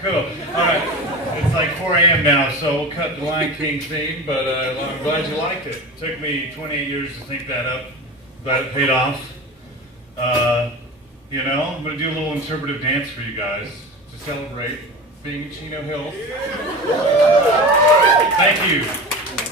Cool. All right. It's like 4 a.m. now, so we'll cut the Lion King theme, but I'm glad you liked it. It took me 28 years to think that up, but it paid off. You know, I'm going to do a little interpretive dance for you guys to celebrate being Chino Hills. Thank you.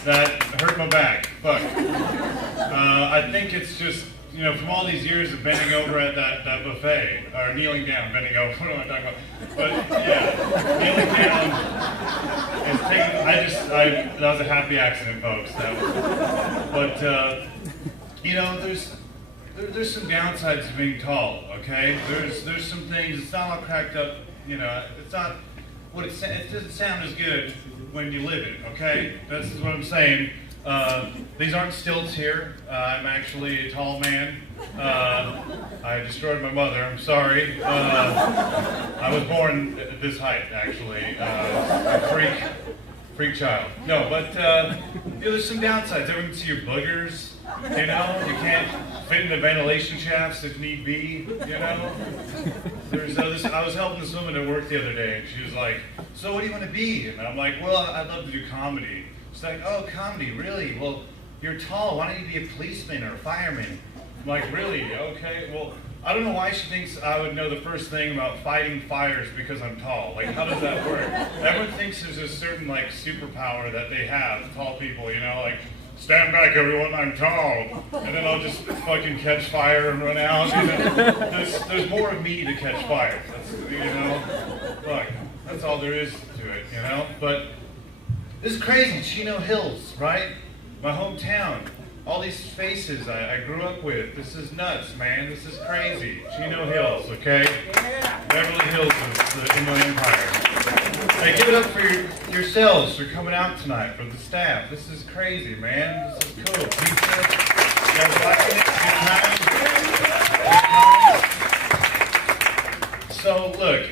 That hurt my back. Fuck. I think it's just, you know, from all these years of bending over at that buffet, or kneeling down, bending over, what am I talking about? But yeah, kneeling down is taking, that was a happy accident, folks. But, you know, there's some downsides to being tall, okay? There's some things, it's not all cracked up, you know, it's not, it doesn't sound as good when you live it, okay? That's what I'm saying. These aren't stilts here. I'm actually a tall man. I destroyed my mother. I'm sorry. I was born at this height, actually. A freak child. No, but you know, there's some downsides. Everyone can see your boogers. You know, you can't fit in the ventilation shafts if need be. You know, I was helping this woman at work the other day, and she was like, "So what do you want to be?" And I'm like, "Well, I'd love to do comedy." She's like, "Oh, comedy, really? Well, you're tall. Why don't you be a policeman or a fireman?" I'm like, "Really? Okay. Well, I don't know why she thinks I would know the first thing about fighting fires because I'm tall. Like, how does that work?" Everyone thinks there's a certain, like, superpower that they have, tall people, you know, like, "Stand back, everyone, I'm tall." And then I'll just fucking catch fire and run out. And then there's more of me to catch fire. That's, you know, fuck. That's all there is to it, you know? But this is crazy, Chino Hills, right? My hometown. All these faces I grew up with. This is nuts, man. This is crazy. Chino Hills, okay? Beverly Hills is the Inland Empire. Hey, give it up for yourselves for coming out tonight, for the staff. This is crazy, man. This is cool. Pizza. You guys liking it? Good time? So, look,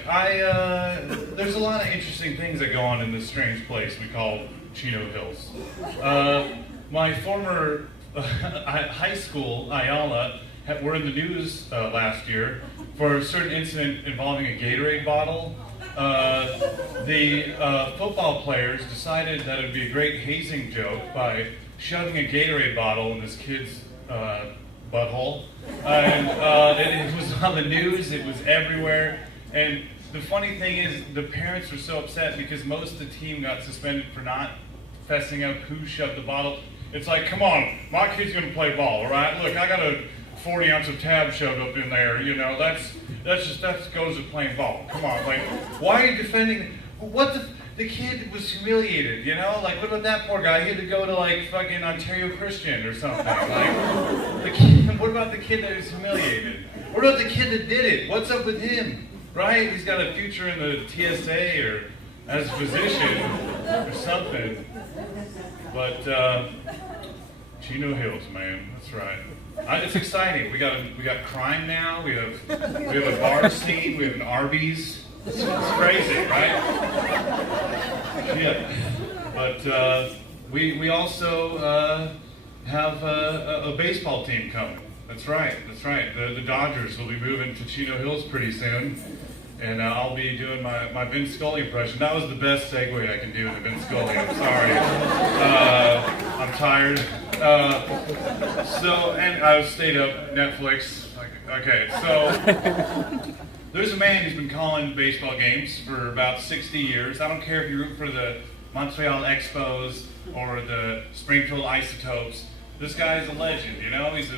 there's a lot of interesting things that go on in this strange place we call Chino Hills. My former high school, Ayala, were in the news last year for a certain incident involving a Gatorade bottle. The football players decided that it would be a great hazing joke by shoving a Gatorade bottle in this kid's butthole. And it was on the news, it was everywhere. And the funny thing is, the parents were so upset because most of the team got suspended for not fessing up who shoved the bottle. It's like, come on, my kid's gonna play ball, all right? Look, I got a 40 ounce of tab shoved up in there, you know, that goes with playing ball. Come on, like, why are you defending, the kid was humiliated, you know? Like, what about that poor guy? He had to go to, like, fucking Ontario Christian or something. Like, what about the kid that was humiliated? What about the kid that did it? What's up with him, right? He's got a future in the TSA or as a physician or something. But Chino Hills, man, that's right. It's exciting. We got crime now. We have a bar scene. We have an Arby's. It's crazy, right? Yeah. But we also have a baseball team coming. That's right. That's right. The Dodgers will be moving to Chino Hills pretty soon. And I'll be doing my Vince Scully impression. That was the best segue I can do with Vince Scully. I'm sorry. I'm tired. And I stayed up, Netflix. Okay, so there's a man who's been calling baseball games for about 60 years. I don't care if you root for the Montreal Expos or the Springfield Isotopes. This guy is a legend, you know? He's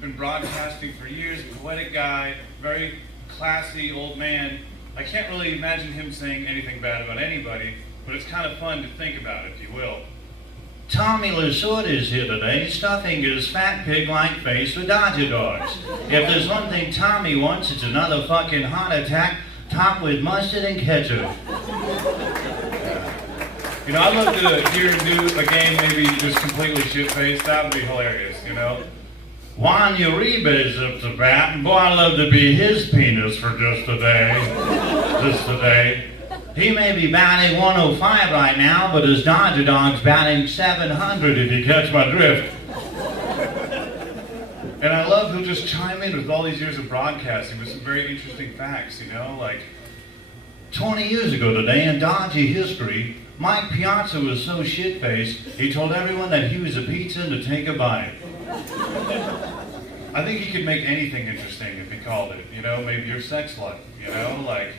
been broadcasting for years, poetic guy, very classy old man. I can't really imagine him saying anything bad about anybody, but it's kind of fun to think about, if you will. Tommy Lasorda's here today, stuffing his fat pig-like face with Dodger dogs. If there's one thing Tommy wants, it's another fucking heart attack topped with mustard and ketchup. You know, I'd love to hear him do a game maybe just completely shit-faced. That would be hilarious, you know? Juan Uribe's up to bat, and boy, I'd love to be his penis for just a day. He may be batting 105 right now, but his Dodger dog's batting 700 if you catch my drift. And I love he'll just chime in with all these years of broadcasting with some very interesting facts, you know, like 20 years ago today in dodgy history, Mike Piazza was so shit-faced, he told everyone that he was a pizza and to take a bite. I think he could make anything interesting if he called it, you know, maybe your sex life, you know, like,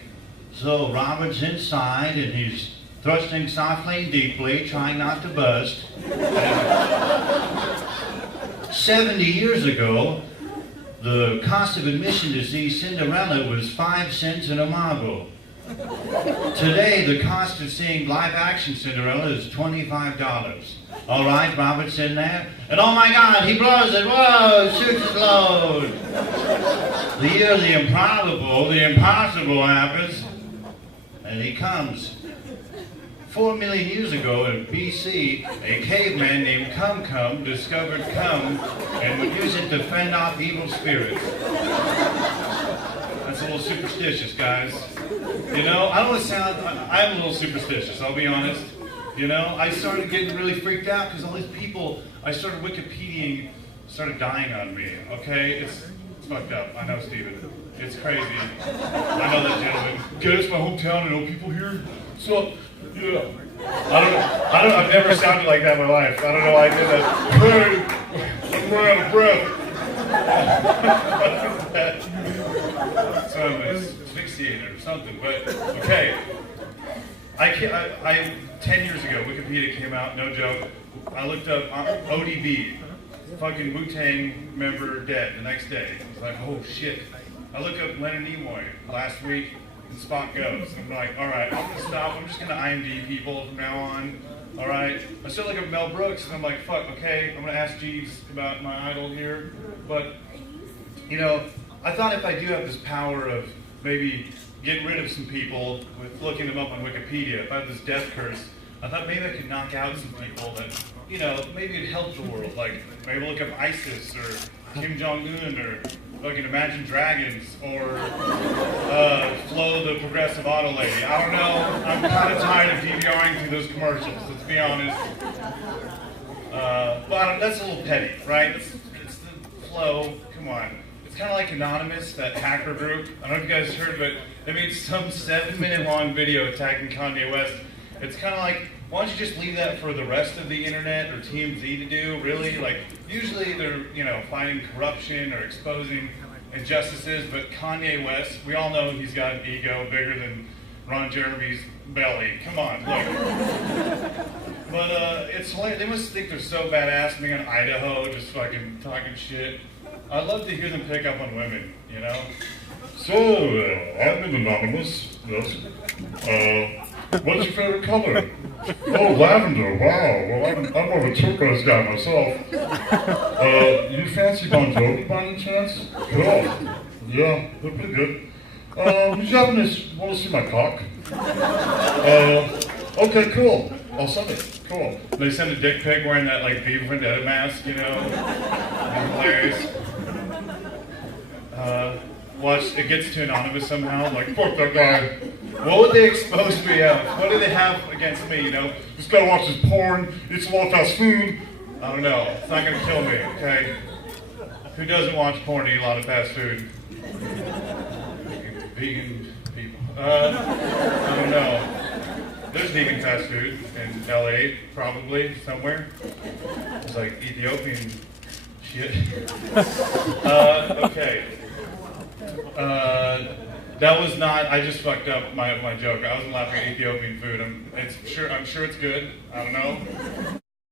so Robert's inside and he's thrusting softly and deeply, trying not to bust. 70 years ago, the cost of admission to see Cinderella was 5 cents in Imago. Today, the cost of seeing live-action Cinderella is $25. All right, Robert's in there, and oh my God, he blows it, whoa, shoots his load. The year of the improbable, the impossible happens, and he comes. 4 million years ago in BC, a caveman named Cum discovered cum and would use it to fend off evil spirits. That's a little superstitious, guys. You know, I don't want to sound, I'm a little superstitious, I'll be honest. You know, I started getting really freaked out because all these people I started Wikipediaing started dying on me, okay? It's fucked up. I know, Steven. It's crazy. I know that gentleman. Get us my hometown, I know people here. So, yeah. I've never sounded like that in my life. I don't know why I did that. I'm out of breath. So I'm asphyxiated or something, but okay. 10 years ago, Wikipedia came out, no joke. I looked up ODB, fucking Wu-Tang member dead the next day. I was like, oh shit. I looked up Leonard Nimoy last week, and Spot goes. I'm like, all right, I'm gonna stop. I'm just gonna IMDb people from now on. All right. I still look up Mel Brooks, and I'm like, fuck, okay, I'm gonna ask Jeeves about my idol here. But, you know, I thought if I do have this power of maybe getting rid of some people with looking them up on Wikipedia, if I have this death curse, I thought maybe I could knock out some people that, you know, maybe it'd help the world. Like, maybe look up ISIS or Kim Jong-un or fucking Imagine Dragons or Flo the Progressive Auto Lady. I don't know. I'm kind of tired of DVRing through those commercials, let's be honest. But that's a little petty, right? It's the Flo, come on. It's kind of like Anonymous, that hacker group. I don't know if you guys heard, but they made some 7-minute long video attacking Kanye West. It's kind of like, why don't you just leave that for the rest of the internet or TMZ to do, really? Like, usually they're, you know, fighting corruption or exposing injustices, but Kanye West, we all know he's got an ego bigger than Ron Jeremy's belly. Come on, look. But it's hilarious. They must think they're so badass being in Idaho, just fucking talking shit. I'd love to hear them pick up on women, you know? So, I'm an Anonymous, yes. What's your favorite color? Oh, lavender, wow. Well, I'm more of a turquoise guy myself. You fancy Bon Jovi by any chance? Cool. Yeah, they're pretty good. You Japanese want to see my cock? Okay, cool. I'll send it. Cool. They send a dick pic wearing that, like, V for Vendetta mask, you know? Hilarious. Watch, it gets to Anonymous somehow, like, fuck that guy. What would they expose me of? What do they have against me, you know? This guy watches porn, eats a lot of fast food. I don't know. It's not gonna kill me, okay? Who doesn't watch porn and eat a lot of fast food? Vegan people. I don't know. There's vegan fast food in LA, probably, somewhere. It's like Ethiopian shit. Okay. That was not, I just fucked up my joke. I wasn't laughing at Ethiopian food. I'm sure it's good. I don't know.